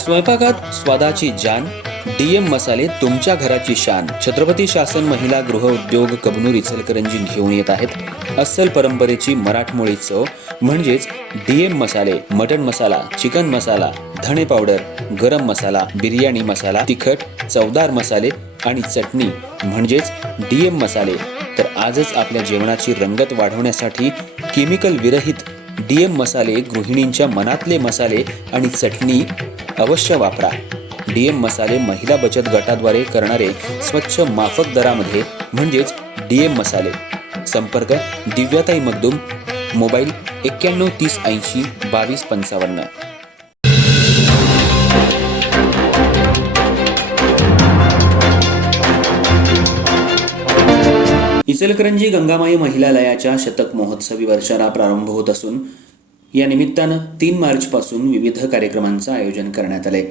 स्वयंपाकात स्वादाची जान, डीएम मसाले तुमच्या घराची शान. छत्रपती शासन महिला गृह उद्योग कबनूर इचलकरंजी घेऊन येत आहेत अस्सल परंपरेची मराठमोळी चव म्हणजेच डीएम मसाले. मटन मसाला, चिकन मसाला, धणे पावडर, गरम मसाला, बिर्याणी मसाला, तिखट चवदार मसाले आणि चटणी म्हणजेच डीएम मसाले. तर आजच आपल्या जेवणाची रंगत वाढवण्यासाठी केमिकल विरहित डीएम मसाले, गृहिणींच्या मनातले मसाले आणि चटणी अवश्य वापरा. डीएम मसाले महिला बचत गटाद्वारे करणारे स्वच्छ माफक दरामध्ये म्हणजेच डीएम मसाले. संपर्क दिव्याताई मगदूम, मोबाईल 91 30 80 22 55. इचलकरंजी गंगामाई महिलालयाच्या शतक महोत्सवी वर्षाला प्रारंभ होत असून या निमित्तानं 3 मार्चपासून विविध कार्यक्रमांचं आयोजन करण्यात आले.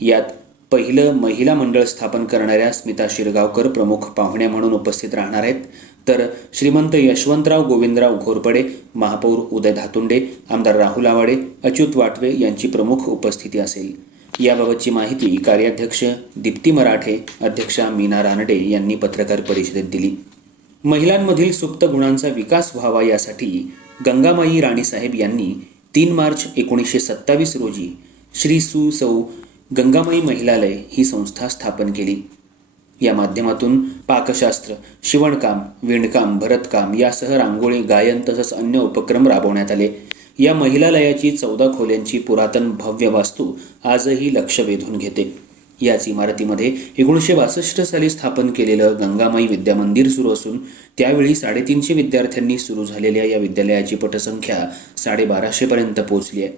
यात पहिलं महिला मंडळ स्थापन करणाऱ्या स्मिता शिरगावकर प्रमुख पाहुण्या म्हणून उपस्थित राहणार आहेत. तर श्रीमंत यशवंतराव गोविंदराव घोरपडे, महापौर उदय धातुंडे, आमदार राहुल आवाडे, अच्युत वाटवे यांची प्रमुख उपस्थिती असेल. याबाबतची माहिती कार्याध्यक्ष दीप्ती मराठे, अध्यक्षा मीना रानडे यांनी पत्रकार परिषदेत दिली. महिलांमधील सुप्त गुणांचा विकास व्हावा यासाठी गंगामाई राणीसाहेब यांनी 3 मार्च 1927 रोजी श्री सौ गंगामाई महिलालय ही संस्था स्थापन केली. या माध्यमातून पाकशास्त्र, शिवणकाम, विणकाम, भरतकाम यासह रांगोळी, गायन तसंच अन्य उपक्रम राबवण्यात आले. या महिलालयाची 14 खोल्यांची पुरातन भव्य वास्तू आजही लक्ष वेधून घेते. याच इमारतीमध्ये 1962 साली स्थापन केलेलं गंगामाई विद्यामंदिर सुरू असून त्यावेळी 350 विद्यार्थ्यांनी सुरू झालेल्या या विद्यालयाची पटसंख्या 1250 पर्यंत पोहोचली आहे.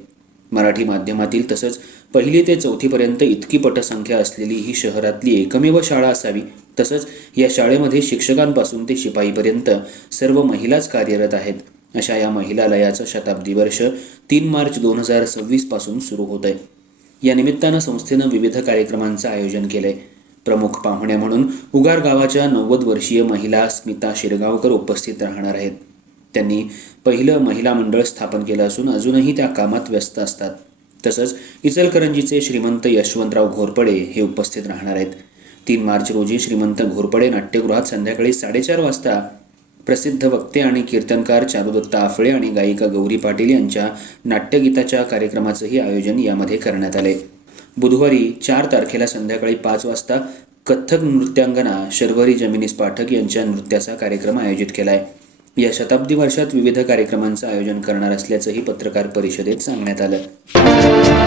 मराठी माध्यमातील तसंच 1ली ते 4थी पर्यंत इतकी पटसंख्या असलेली ही शहरातली एकमेव शाळा असावी. तसंच या शाळेमध्ये शिक्षकांपासून ते शिपाईपर्यंत सर्व महिलाच कार्यरत आहेत. अशा या महिलालयाचं शताब्दी वर्ष 3 मार्च 2026 पासून सुरू होत आहे. या निमित्तानं संस्थेनं विविध कार्यक्रमांचं आयोजन केलंय. प्रमुख पाहुण्या म्हणून उगार गावाच्या 90 वर्षीय महिला स्मिता शिरगावकर उपस्थित राहणार आहेत. त्यांनी पहिलं महिला मंडळ स्थापन केलं असून अजूनही त्या कामात व्यस्त असतात. तसंच इचलकरंजीचे श्रीमंत यशवंतराव घोरपडे हे उपस्थित राहणार आहेत. 3 मार्च रोजी श्रीमंत घोरपडे नाट्यगृहात संध्याकाळी 4:30 वाजता प्रसिद्ध वक्ते आणि कीर्तनकार चारुदत्त आफळे आणि गायिका गौरी पाटील यांच्या नाट्यगीताच्या कार्यक्रमाचंही आयोजन यामध्ये करण्यात आले. बुधवारी 4 तारखेला संध्याकाळी 5 वाजता कथ्थक नृत्यांगना शर्वरी जमिनीस पाठक यांच्या नृत्याचा कार्यक्रम आयोजित केला आहे. या शताब्दी वर्षात विविध कार्यक्रमांचं आयोजन करणार असल्याचंही पत्रकार परिषदेत सांगण्यात आलं.